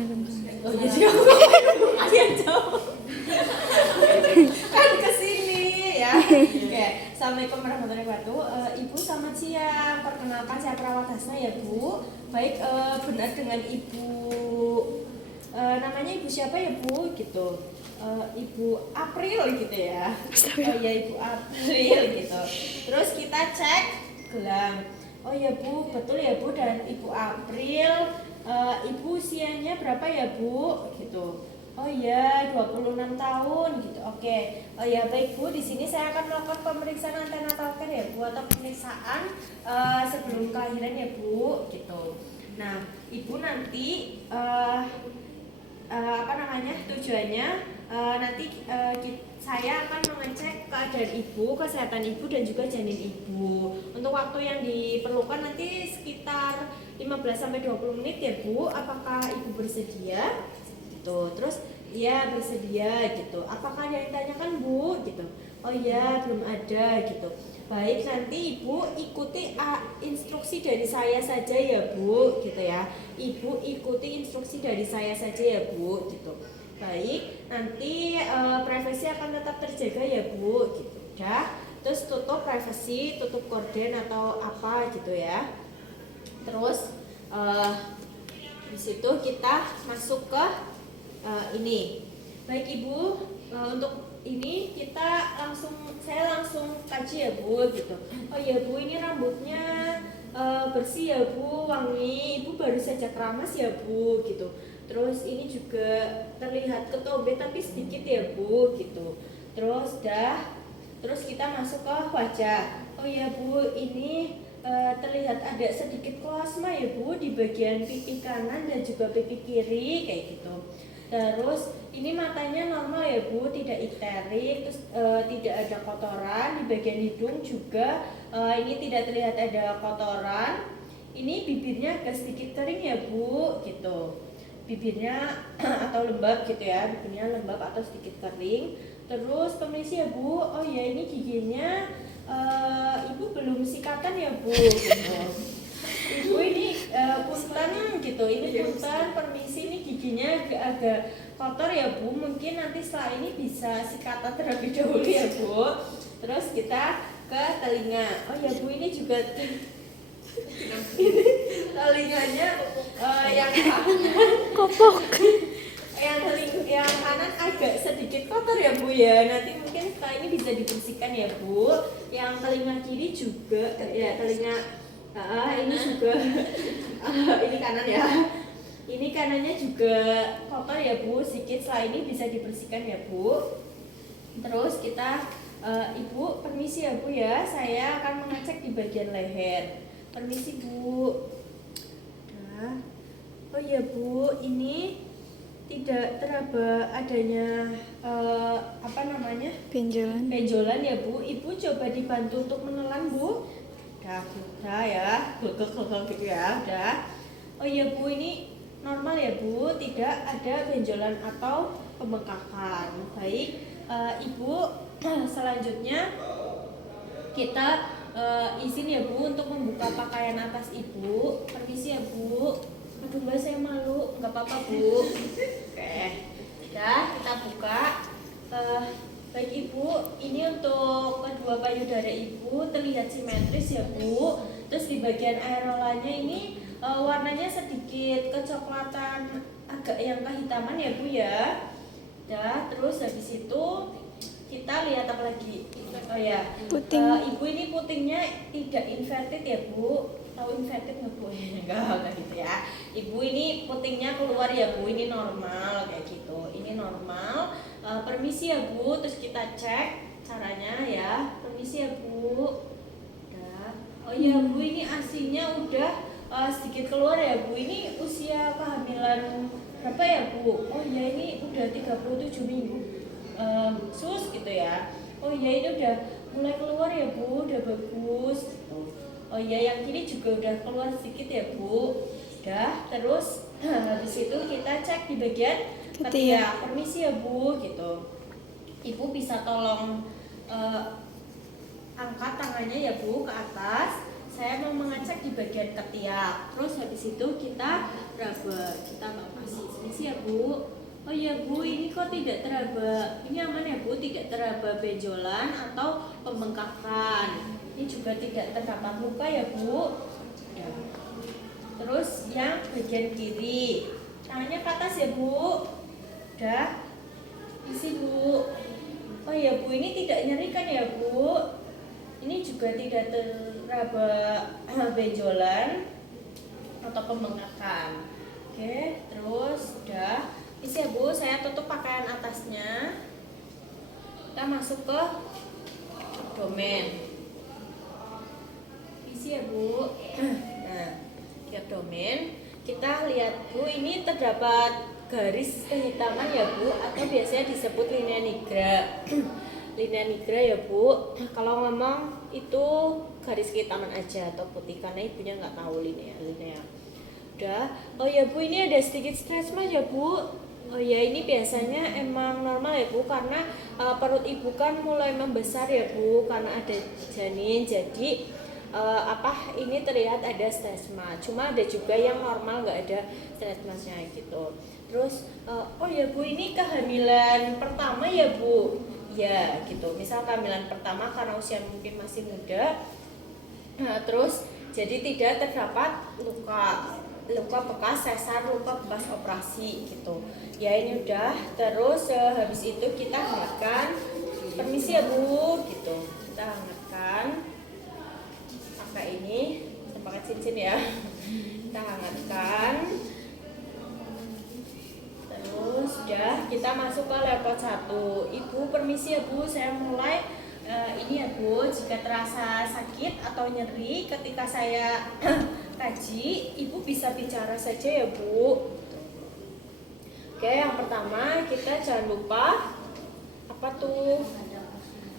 Oh iya sih aku kalian jauh kan kesini ya. Oke, assalamualaikum warahmatullahi wabarakatuh. Ibu selamat siang. Perkenalkan saya Perawat Hasna ya Bu. Baik, benar dengan Ibu namanya Ibu siapa ya Bu gitu. Ibu April gitu ya. Oh ya Ibu April gitu. Terus kita cek gelang. Oh ya Bu, betul ya Bu, dan Ibu April. Ibu usianya berapa ya Bu gitu. Oh iya, 26 tahun gitu. Oke. Oh ya baik Bu, di sini saya akan melakukan pemeriksaan antenatal care ya Bu, atau pemeriksaan sebelum kelahiran ya Bu gitu. Nah, Ibu nanti apa namanya? Tujuannya nanti saya akan mengecek keadaan ibu, kesehatan ibu dan juga janin ibu. Untuk waktu yang diperlukan nanti sekitar 15-20 menit ya Bu. Apakah ibu bersedia? Gitu. Terus iya bersedia gitu. Apakah ada yang ditanyakan Bu? Gitu. Oh iya belum ada gitu. Baik, nanti ibu ikuti instruksi dari saya saja ya Bu gitu ya. Ibu ikuti instruksi dari saya saja ya Bu gitu. Baik, nanti privasi akan tetap terjaga ya Bu gitu. Udah. Terus tutup privasi, tutup korden atau apa gitu ya. Terus di situ kita masuk ke ini. Baik Ibu, untuk ini saya langsung kaji ya Bu gitu. Oh ya Bu, ini rambutnya bersih ya Bu, wangi. Ibu baru saja keramas ya Bu gitu. Terus ini juga terlihat ketombe tapi sedikit ya Bu gitu. Terus kita masuk ke wajah. Oh ya Bu, ini terlihat ada sedikit kolasma ya Bu di bagian pipi kanan dan juga pipi kiri kayak gitu. Terus ini matanya normal ya Bu, tidak ikterik, terus tidak ada kotoran di bagian hidung juga. Ini tidak terlihat ada kotoran. Ini bibirnya agak sedikit kering ya Bu gitu. Bibirnya atau lembab gitu ya, bibirnya lembab atau sedikit kering. Terus permisi ya Bu, oh ya ini giginya Ibu belum sikatan ya Bu gitu. Ibu ini punten gitu, ini punten, permisi ini giginya agak kotor ya Bu, mungkin nanti setelah ini bisa sikatan terlebih dahulu ya Bu. Terus kita ke telinga. Oh ya Bu, ini juga ini telinganya yang kanan Kopok. yang kanan agak sedikit kotor ya Bu ya. Nanti mungkin setelah ini bisa dibersihkan ya Bu. Yang telinga kiri juga ya, telinga ini juga ini kanan ya. Ini kanannya juga kotor ya Bu, sedikit. Setelah ini bisa dibersihkan ya Bu. Terus kita Ibu permisi ya Bu ya, saya akan mengecek di bagian leher. Permisi Bu. Nah, oh ya Bu, ini tidak teraba adanya apa namanya? Benjolan ya Bu. Ibu coba dibantu untuk menelan Bu. Udah ya, gel gitu ya, udah. Oh iya Bu, ini normal ya Bu, tidak ada benjolan atau pembengkakan. Baik, Ibu selanjutnya kita izin ya Bu untuk membuka pakaian atas Ibu. Permisi ya Bu. Aduh Mbak, saya malu, nggak apa-apa Bu. Oke, udah kita buka. Baik Ibu, ini untuk kedua payudara Ibu terlihat simetris ya Bu. Terus di bagian areolanya ini warnanya sedikit kecoklatan, agak yang kehitaman ya Bu ya. Dah, terus habis itu kita lihat apa lagi? Oh ya, Ibu ini putingnya tidak inverted ya Bu. Tahu inverted nggak Bu? Enggak gitu ya. Ibu ini putingnya keluar ya Bu, ini normal kayak gitu. Ini normal. Permisi ya Bu, terus kita cek caranya ya. Permisi ya Bu. Udah. Oh iya Bu, ini asinya udah sedikit keluar ya Bu. Ini usia kehamilan berapa ya Bu? Oh iya ini udah 37 minggu sus gitu ya. Oh iya ini udah mulai keluar ya Bu, udah bagus. Oh iya yang kiri juga udah keluar sedikit ya Bu. Udah, terus habis itu kita cek di bagian ketiak. Permisi ya Bu gitu. Ibu bisa tolong angkat tangannya ya Bu ke atas. Saya mau mengecek di bagian ketiak. Terus habis itu kita raba, kita kasih sini Permisi ya Bu. Oh iya Bu, ini kok tidak teraba, ini aman ya Bu, tidak teraba benjolan atau pembengkakan. Ini juga tidak terdapat luka ya Bu. Ya. Terus yang bagian kiri, tangannya ke atas ya Bu. Udah. Isi Bu. Oh iya Bu, ini tidak nyeri kan ya Bu. Ini juga tidak teraba benjolan atau pembengkakan. Oke, terus udah. Isi ya Bu, saya tutup pakaian atasnya. Kita masuk ke abdomen. Isi ya Bu. Nah, di abdomen kita lihat Bu, ini terdapat garis kehitaman ya Bu, atau biasanya disebut linea nigra. Linea nigra ya Bu. Kalau ngomong itu garis kehitaman aja atau putih karena ibunya nggak tahu linea. Udah. Oh ya Bu, ini ada sedikit stres mas ya Bu. Oh ya, ini biasanya emang normal ya Bu, karena perut ibu kan mulai membesar ya Bu, karena ada janin. Jadi ini terlihat ada stresma. Cuma ada juga yang normal nggak ada stresmasnya gitu. Terus oh ya Bu, ini kehamilan pertama ya Bu. Ya gitu. Misal kehamilan pertama karena usia mungkin masih muda. Terus jadi tidak terdapat luka bekas sesar, luka bekas operasi gitu. Ya ini udah. Terus habis itu kita hangatkan. Permisi ya Bu gitu. Kita hangatkan pakai ini, pakai cincin ya. Kita hangatkan. Terus udah, kita masuk ke level 1. Ibu permisi ya Bu, saya mulai ini ya Bu, jika terasa sakit atau nyeri ketika saya kaji, Ibu bisa bicara saja ya Bu. Oke, yang pertama kita jangan lupa apa tuh?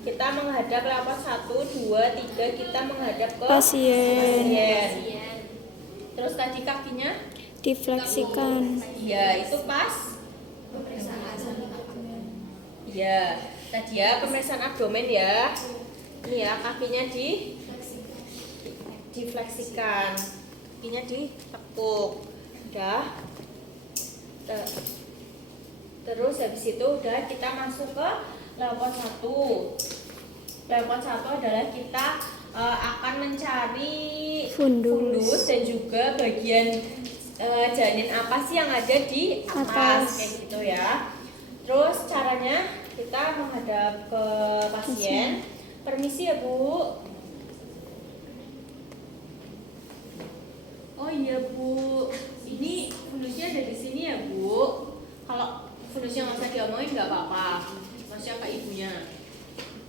Kita menghadap level 1, 2, 3, kita menghadap ke pasien. Terus tadi kakinya difleksikan. Ya, itu pas. Ya, tadi ya pemeriksaan abdomen ya. Ini ya kakinya difleksikan, kakinya ditekuk. Udah. Terus habis itu udah kita masuk ke level 1. Level 1 adalah kita akan mencari fundus dan juga bagian janin apa sih yang ada di atas kayak gitu ya. Terus caranya kita menghadap ke pasien. Permisi ya Bu. Oh iya Bu, ini fundusnya ada di sini ya Bu. Kalau fundusnya nggak usah diomongin nggak apa-apa, maksudnya ke ibunya.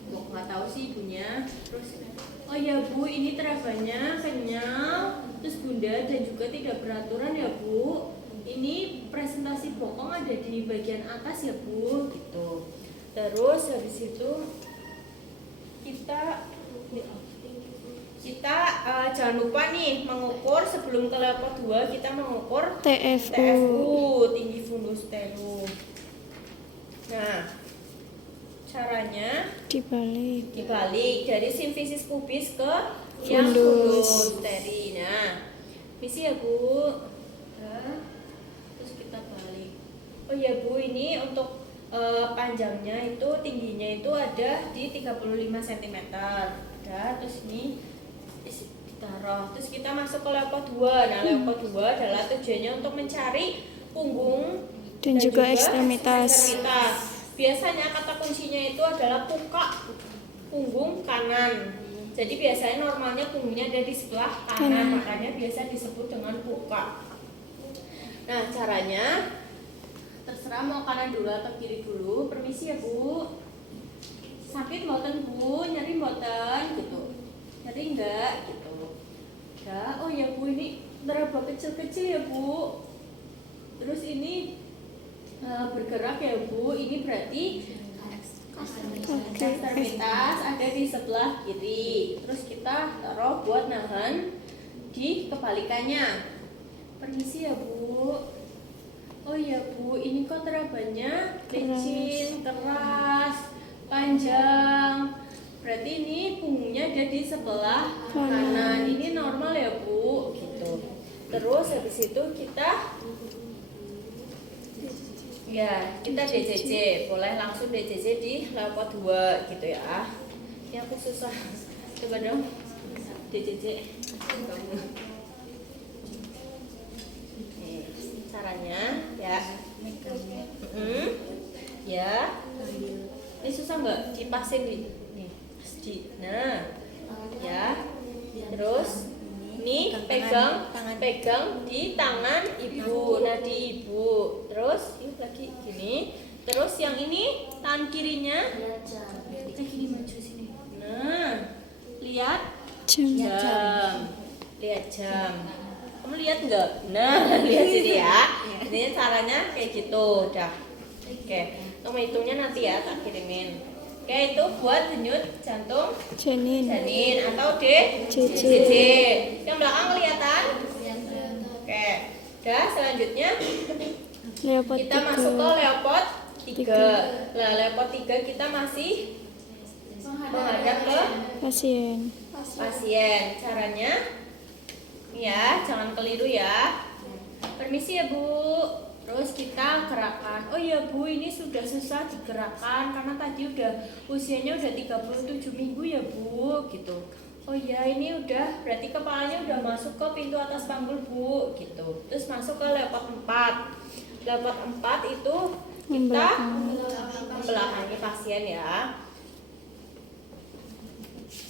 Nggak tahu sih ibunya. Terus oh ya Bu, ini terabanya kenyal, terus bunda dan juga tidak beraturan ya Bu. Ini presentasi bokong ada di bagian atas ya Bu, gitu. Terus habis itu kita jangan lupa nih mengukur sebelum ke level 2 kita mengukur TFU, tinggi fundus telu. Nah, caranya dibalik dari simfisis pubis ke yang fundus teri. Nah, misi ya Bu. Terus kita balik. Oh ya Bu, ini untuk panjangnya itu, tingginya itu ada di 35 cm. Udah, terus ini ditaruh. Terus kita masuk ke level 2. Nah, level 2 adalah tujuannya untuk mencari punggung dan juga ekstremitas. Biasanya kata kuncinya itu adalah puka punggung kanan. Jadi biasanya normalnya punggungnya ada di sebelah kanan, makanya biasa disebut dengan puka. Nah, caranya terserah mau kanan dulu atau kiri dulu. Permisi ya Bu. Sakit mboten Bu, nyeri mboten gitu. Nyeri enggak gitu. Ya, oh ya Bu, ini teraba kecil-kecil ya Bu. Terus ini bergerak ya Bu. Ini berarti ekstremitas ada di sebelah kiri. Terus kita taruh buat nahan di kebalikannya. Permisi ya Bu. Oh iya Bu, ini kok terabanya licin, keras, panjang. Berarti ini punggungnya ada di sebelah kanan. Ini normal ya Bu, gitu. Terus habis itu kita Ya, kita DJJ, boleh langsung DJJ di level 2 gitu ya. Ini aku susah. Coba dong DJJ. Nih, caranya ya. Ya. Ini susah nggak? Dipasin nih. Nah, ya. Terus ini pegang di tangan ibu, nadi ibu. Terus ini lagi gini. Terus yang ini tangan kirinya kita gini maju sini. Nah, lihat jam. Lihat jam. Kamu lihat nggak? Nah, lihat sini ya. Ini caranya kayak gitu, udah. Oke, nomor hitungnya nanti ya tak kirimin. Oke, itu buat denyut jantung janin atau DJJ. Yang belakang kelihatan? Oke. Udah, selanjutnya leopard kita masuk ke leopard 3. Nah, leopard 3 kita masih menghadap ke pasien. Caranya ya, jangan keliru ya. Permisi ya, Bu. Terus kita gerakan. Oh iya Bu, ini sudah susah digerakkan karena tadi usianya udah 37 minggu ya Bu, gitu. Oh iya, ini udah berarti kepalanya udah masuk ke pintu atas panggul Bu, gitu. Terus masuk ke leopard 4. Leopard 4 itu kita membelakangi pasien ya.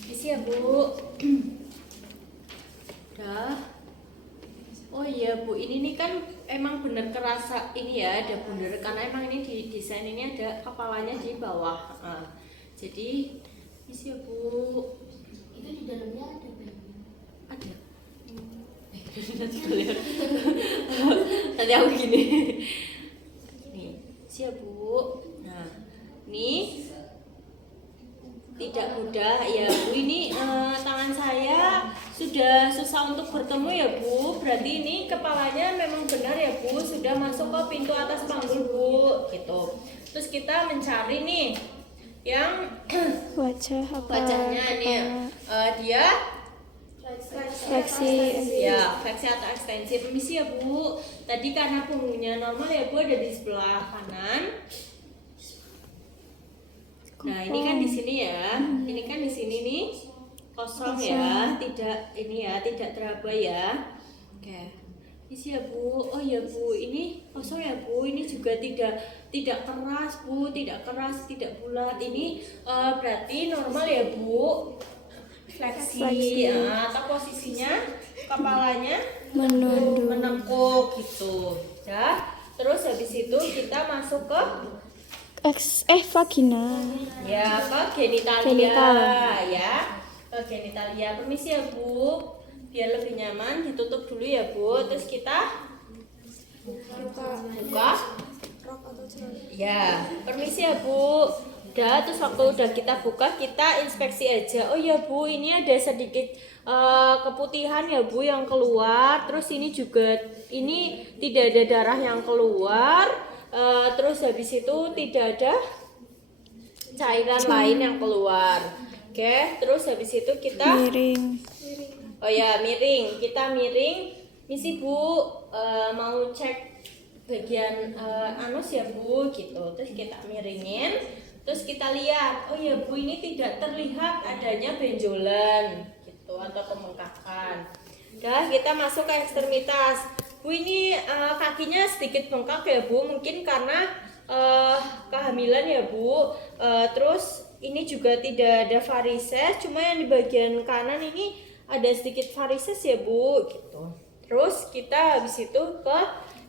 Isi ya Bu. Udah. Oh iya Bu, ini nih kan emang bener kerasa ini ya, ada bundar karena emang ini di desain ini ada kepalanya di bawah. Jadi isi ya Bu. Itu di dalamnya ada bayinya. Ada. Nanti kalian. Nanti aku gini. Nih, isi ya Bu. Nah, ini tidak mudah ya Bu. Ini tangan saya sudah susah untuk bertemu ya Bu. Berarti ini kepalanya memang benar ya Bu, sudah masuk ke pintu atas panggul Bu, gitu. Terus kita mencari nih yang wajahnya nih dia fleksi ya, fleksi atau ekstensi. Permisi ya Bu. Tadi karena punggungnya normal ya Bu, ada di sebelah kanan. Nah, ini kan di sini ya. Ini kan di sini nih kosong ya, tidak ini ya, tidak teraba ya. Oke. Isi ya Bu. Oh ya Bu, ini kosong ya Bu. Ini juga tidak keras Bu, tidak keras, tidak bulat. Ini berarti normal ya Bu. Fleksi. Atau posisinya kepalanya menekuk gitu. Ya. Terus habis itu kita masuk ke vagina. Ya, ke genitalia ya. Ke genitalia. Permisi ya Bu. Biar lebih nyaman ditutup dulu ya Bu. Terus kita buka. Ya, permisi ya Bu. Udah, terus waktu udah kita buka, kita inspeksi aja. Oh ya Bu, ini ada sedikit keputihan ya Bu yang keluar. Terus ini juga ini tidak ada darah yang keluar. Terus habis itu tidak ada cairan lain yang keluar. Oke, terus habis itu kita miring. Oh ya, miring. Kita miring. Misi Bu mau cek bagian anus ya Bu, gitu. Terus kita miringin. Terus kita lihat. Oh ya Bu, ini tidak terlihat adanya benjolan gitu atau pembengkakan. Dah, kita masuk ke ekstremitas. Bu, ini kakinya sedikit bengkak ya Bu, mungkin karena kehamilan ya Bu. Terus ini juga tidak ada varises, cuma yang di bagian kanan ini ada sedikit varises ya Bu, gitu. Terus kita habis itu ke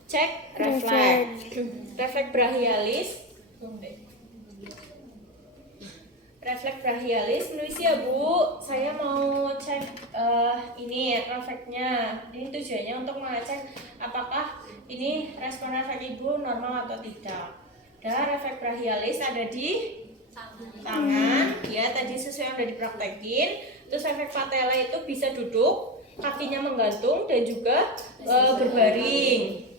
cek refleks brachialis. Refleks brachialis, menulis ya Bu. Saya mau cek ini refleksnya. Ini tujuannya untuk mengecek apakah ini respon refleks Ibu normal atau tidak. Dan refleks brachialis ada di tangan. Ya, tadi sesuai yang udah dipraktekin. Terus refleks patella itu bisa duduk, kakinya menggantung dan juga berbaring.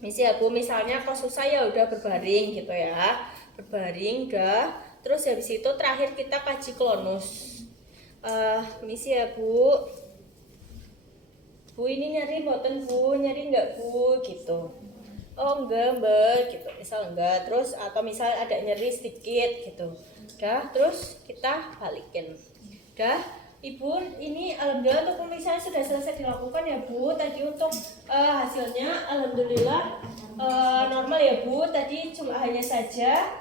Ya Bu, misalnya kok susah ya udah berbaring gitu ya. Berbaring udah. Terus habis itu terakhir kita kaji klonus. Misi ya Bu. Bu, ini nyari mboten Bu, nyari enggak Bu, gitu. oh enggak gitu, misal enggak, terus atau misal ada nyeri sedikit gitu, udah terus kita balikin. Udah Ibu, ini alhamdulillah untuk pemeriksaan sudah selesai dilakukan ya Bu. Tadi untuk hasilnya alhamdulillah normal ya Bu. Tadi cuma hanya saja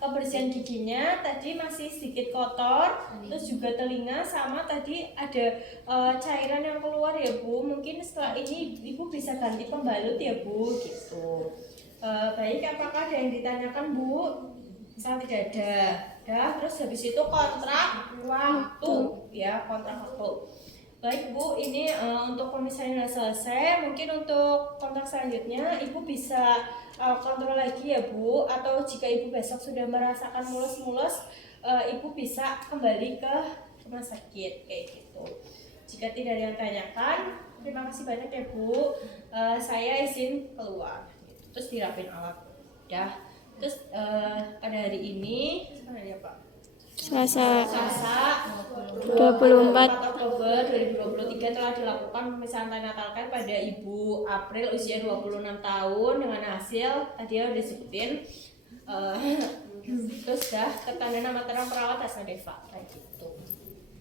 kebersihan giginya tadi masih sedikit kotor, terus juga telinga sama tadi ada cairan yang keluar ya Bu. Mungkin setelah ini Ibu bisa ganti pembalut ya Bu gitu. Baik, apakah ada yang ditanyakan Bu? Misal tidak ada. Dah, terus habis itu kontrak waktu ya, kontrak waktu. Baik Bu, ini untuk pemisahan sudah selesai. Mungkin untuk kontrak selanjutnya Ibu bisa kontrol lagi ya Bu. Atau jika Ibu besok sudah merasakan mulus-mulus, Ibu bisa kembali ke rumah sakit kayak gitu. Jika tidak ada yang tanyakan, terima kasih banyak ya Bu. Saya izin keluar. Terus dirapin alat. Dah. Terus pada hari ini hari apa? Selasa Selasa 24 Oktober 2023 telah dilakukan pemeriksaan prenatal care pada Ibu April usia 26 tahun dengan hasil tadi udah disebutin terus dah ketanda nama terang perawat Asnadeva kayak gitu.